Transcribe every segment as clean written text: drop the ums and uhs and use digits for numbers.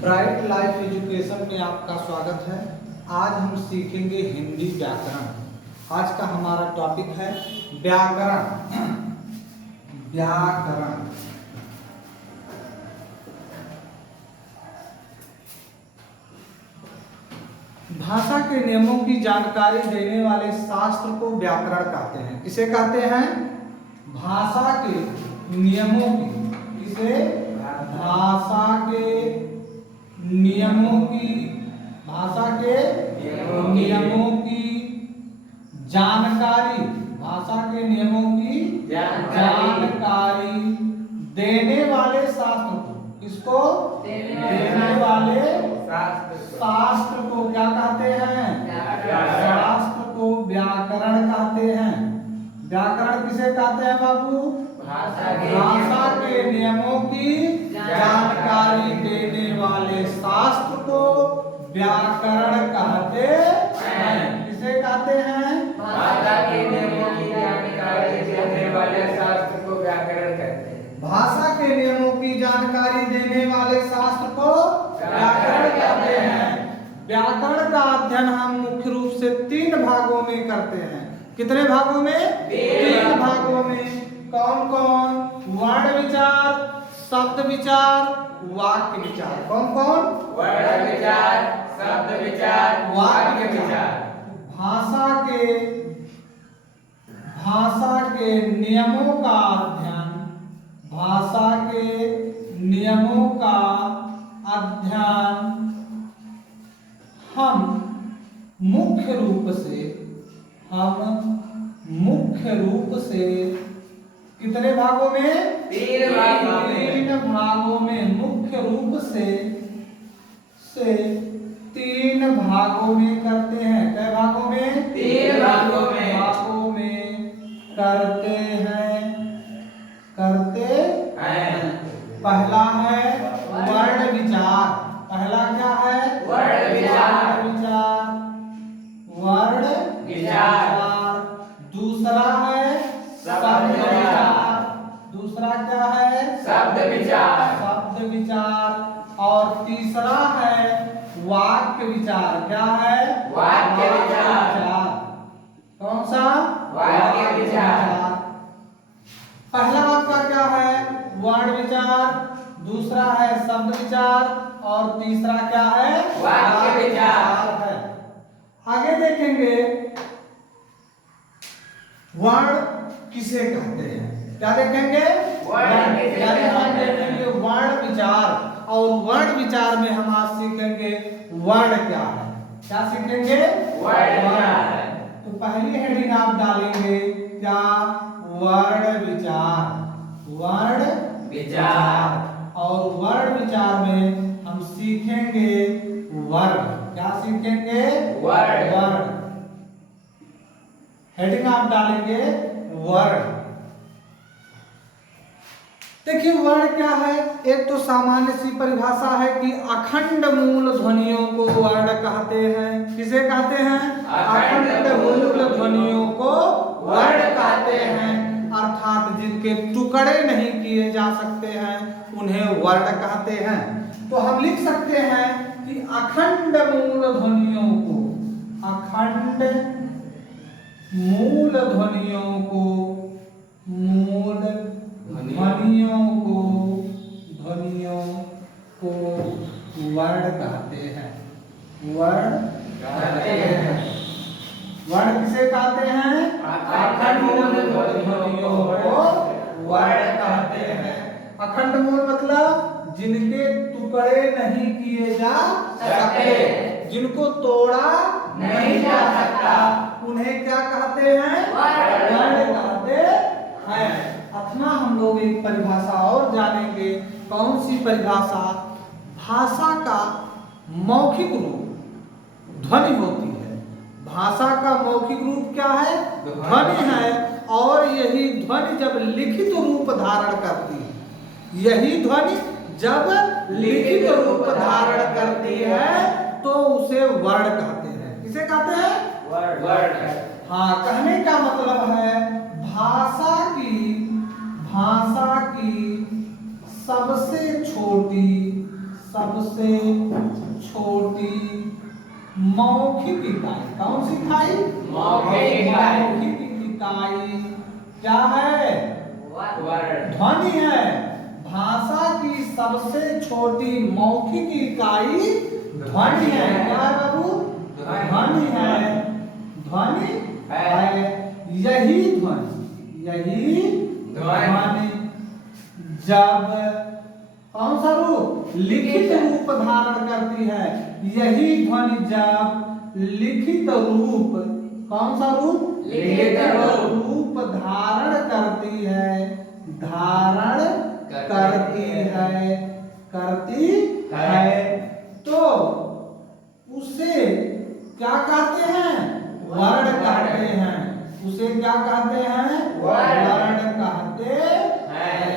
Bright life education में आपका स्वागत है। आज हम सीखेंगे हिंदी व्याकरण। आज का हमारा टॉपिक है व्याकरण। व्याकरण भाषा के नियमों की जानकारी देने वाले शास्त्र को व्याकरण कहते हैं। किसे कहते हैं? भाषा के नियमों की, किसे? भाषा के नियमों की, भाषा के नियमों की जानकारी, भाषा के नियमों की जानकारी देने वाले शास्त्र को, किसको? देने वाले शास्त्र को क्या कहते हैं? शास्त्र को व्याकरण कहते हैं। व्याकरण किसे कहते हैं बाबू? भाषा के नियमों की जानकारी देने वाले शास्त्र को व्याकरण कहते हैं। किसे कहते हैं? भाषा के नियमों की जानकारी देने वाले शास्त्र को व्याकरण कहते हैं। भाषा के नियमों की जानकारी देने वाले शास्त्र को व्याकरण कहते हैं। व्याकरण का अध्ययन हम मुख्य रूप से 3 भागों में करते हैं। कितने भागों में? 3 भागों में। कौन कौन? वर्ण विचार, शब्द विचार, वाक्य विचार। कौन कौन? वर्ण विचार, शब्द विचार, वाक्य विचार। भाषा के नियमों का अध्ययन, भाषा के नियमों का अध्ययन हम मुख्य रूप से कितने भागों में? 3 भागों में। 3 भागों में, मुख्य रूप से 3 भागों में करते हैं। कई भागों में? 3 भागों में करते हैं। पहला है वर्ण विचार। पहला क्या है? वर्ण विचार। वर्ण विचार। दूसरा है शब्द विचार। दूसरा क्या है? शब्द विचार। शब्द विचार। और तीसरा है वाक्य विचार। क्या है? वाक्य विचार। कौन सा? वाक्य विचार। पहला आपका क्या है? वर्ण विचार। दूसरा है शब्द विचार और तीसरा क्या है? वाक्य विचार है। आगे देखेंगे वर्ण किसे कहते हैं। क्या देखेंगे? वर्ण किसे यानी हम कहते हैं? देखेंगे वर्ण विचार। और वर्ण विचार में हम आज सीखेंगे वर्ण क्या है। क्या सीखेंगे? वर्ण विचार। तो पहली हेडिंग आप डालेंगे क्या? वर्ण विचार। वर्ण विचार। और वर्ण विचार में हम सीखेंगे वर्ण। क्या सीखेंगे? वर्ण। हेडिंग आप डालेंगे वर्ण। देखिए वर्ण क्या है? एक तो सामान्य सी परिभाषा है कि अखंड मूल ध्वनियों को वर्ण कहते हैं। किसे कहते हैं? अखंड मूल ध्वनियों को वर्ण कहते हैं। अर्थात जिनके टुकड़े नहीं किए जा सकते हैं उन्हें वर्ण कहते हैं। तो हम लिख सकते हैं कि अखंड मूल ध्वनियों को, अखंड मूल ध्वनियों को, ध्वनियों को वर्ण कहते हैं। वर्ण कहते हैं। वर्ण किसे कहते हैं? अखंड मूल ध्वनियों को वर्ण कहते हैं। अखंड मूल मतलब जिनके टुकड़े नहीं किए जा सकते, जिनको तोड़ा नहीं जा सकता, उन्हें क्या कहते हैं? वर्ण कहते हैं। अपना हम लोग एक परिभाषा और जानेंगे। कौन सी परिभाषा? भाषा का मौखिक रूप ध्वनि होती है। भाषा का मौखिक रूप क्या है? ध्वनि है। और यही ध्वनि जब लिखित रूप धारण करती है, यही ध्वनि जब लिखित रूप धारण करती है तो उसे वर्ण कहते हैं। किसे कहते हैं? वर्ण। हाँ, कहने का मतलब है भाषा की सबसे छोटी सबसे छोटी मौखिक इकाई कौन सी इकाई? मौखिक इकाई क्या है? ध्वनि है। भाषा की सबसे छोटी मौखिक इकाई ध्वनि है। क्या है बाबू? ध्वनि है। ध्वनि है। यही ध्वनि जब कौन सा रूप? लिखित रूप धारण करती है। यही ध्वनि जब लिखित रूप कौन सा रूप? लिखित रूप धारण करती है। तो उसे क्या कहते हैं? वर्ण कहते हैं। उसे क्या कहते हैं? वर्ण कहते हैं।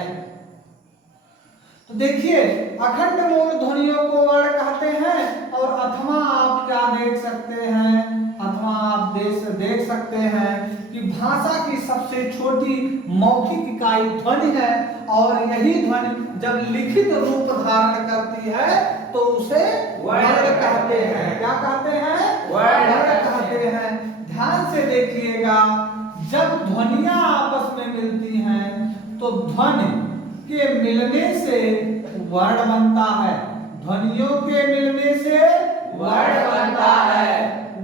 तो देखिए अखंड मूल ध्वनियों को वर्ण कहते हैं। और अथवा आप क्या देख सकते हैं? अथवा आप देख सकते हैं कि भाषा की सबसे छोटी मौखिक इकाई ध्वनि है। और यही ध्वनि जब लिखित रूप धारण करती है तो उसे वर्ण कहते हैं। क्या कहते हैं? वर्ण कहते हैं। ध्यान से देखिएगा, जब ध्वनियां आपस में मिलती हैं तो ध्वनि के मिलने से वर्ण बनता है। ध्वनियों के मिलने से वर्ण बनता है।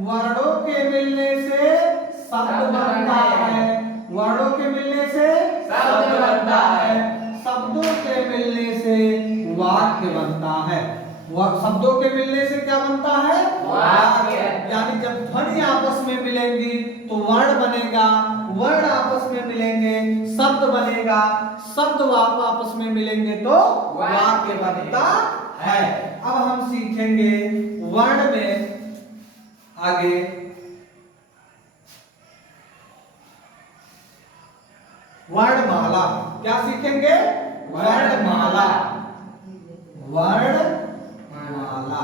वर्णों के मिलने से शब्द बनता है। वर्णों के मिलने से शब्द बनता है। शब्दों के मिलने से वाक्य बनता है। शब्दों के मिलने से क्या बनता है? वाक्य। यानी जब ध्वनि आपस में मिलेंगी तो वर्ण बनेगा। वर्ण आपस में मिलेंगे शब्द बनेगा। शब्द आपस में मिलेंगे तो वाक्य बनता है। अब हम सीखेंगे वर्ण में आगे वर्णमाला। क्या सीखेंगे? वर्णमाला। वर्णमाला।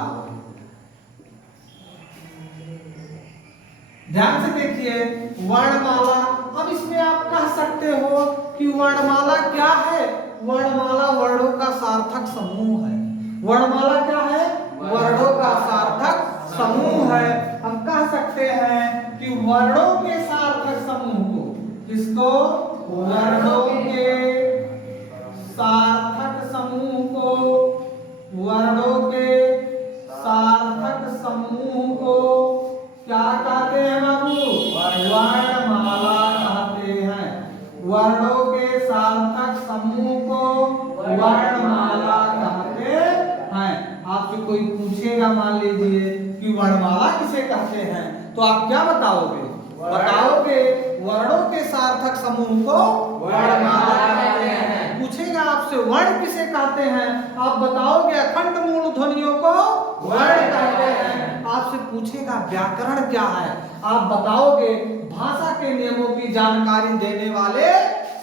ध्यान से देखिए वर्णमाला। अब इसमें आप कह सकते हो कि वर्णमाला क्या है? वर्णमाला वर्णों का सार्थक समूह है। वर्णमाला क्या है? वर्णों का सार्थक समूह है। हम कह सकते हैं कि वर्णों के सार्थक समूह को, किसको? वर्णों के सार्थक समूह को, वर्णों के सार्थक समूह को क्या कहते हैं बाबू? वर्णमाला कहते हैं। वर्णों के सार्थक समूह को वर्णमाला कहते हैं। आपसे कोई पूछेगा मान लीजिए कि वर्णमाला किसे कहते हैं, तो आप क्या बताओगे? बताओगे वर्णों के सार्थक समूह को वर्णमाला कहते हैं। पूछेगा आपसे वर्ण किसे कहते हैं, आप बताओगे अखंड मूल ध्वनियों को वर्ण कहते हैं। आपसे पूछेगा व्याकरण क्या है, आप बताओगे भाषा के नियमों की जानकारी देने वाले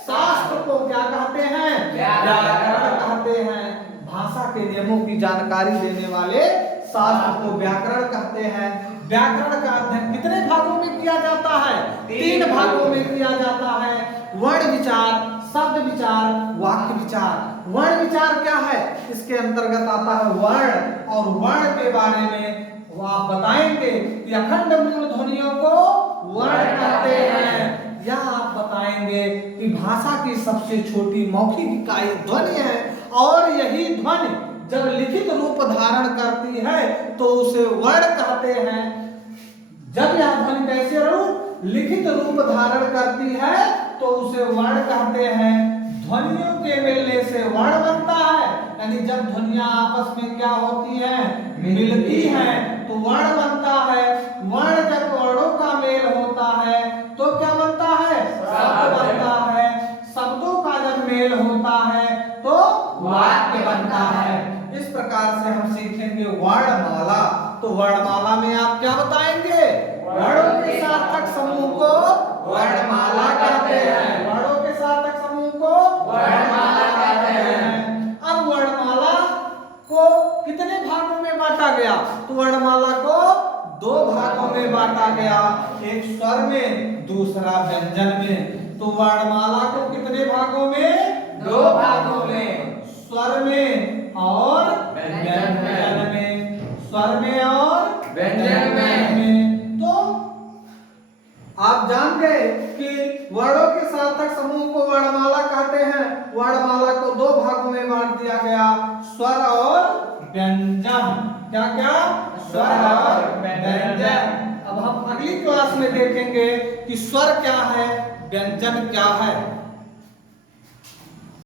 शास्त्र को क्या कहते हैं? व्याकरण कहते हैं। भाषा के नियमों की जानकारी देने वाले शास्त्र को व्याकरण कहते हैं। व्याकरण का अध्ययन कितने भागों में किया जाता है? 3 भागों में किया जाता है। वर्ण विचार, शब्द विचार, वाक्य विचार। वर्ण विचार क्या है? इसके अंतर्गत आता है वर्ण। और वर्ण के बारे में वो आप बताएंगे कि अखंड मूल ध्वनियों को वर्ण कहते हैं। या आप बताएंगे कि भाषा की सबसे छोटी मौखिक इकाई ध्वनि है। और यही ध्वनि जब लिखित रूप धारण करती है तो उसे वर्ण कहते हैं। जब यह ध्वनि कैसे रूप लिखित रूप धारण करती है तो उसे वर्ण कहते हैं। ध्वनियों के मिलने से वर्ण बनता है। यानी जब ध्वनियां आपस में क्या होती हैं? मिलती हैं तो वर्ण बनता है। वर्ण जब वर्णों का मेल होता है तो क्या बनता है? शब्द बनता है। शब्दों का जब मेल होता है तो वाक्य बनता है। इस प्रकार से हम सीखेंगे वर्णमाला। तो वर्णमाला में आप क्या बताएंगे? वर्णों के सार्थक समूह को वर्णमाला कहते हैं। वर्णों के सार्थक समूह को वर्णमाला कहते हैं। अब वर्णमाला को कितने भागों में बांटा गया? तो वर्णमाला को 2 भागों में बांटा गया, एक स्वर में, दूसरा व्यंजन में। तो वर्णमाला को कितने भागों में? 2 भागों में, स्वर में और व्यंजन में, स्वर में और व्यंजन में। तो आप जान गए कि वर्णों के सार्थक समूह को वर्णमाला कहते हैं। वर्णमाला को दो भागों में बांट दिया गया, स्वर और व्यंजन। क्या क्या? स्वर और व्यंजन। अब हम अगली क्लास में देखेंगे कि स्वर क्या है, व्यंजन क्या है।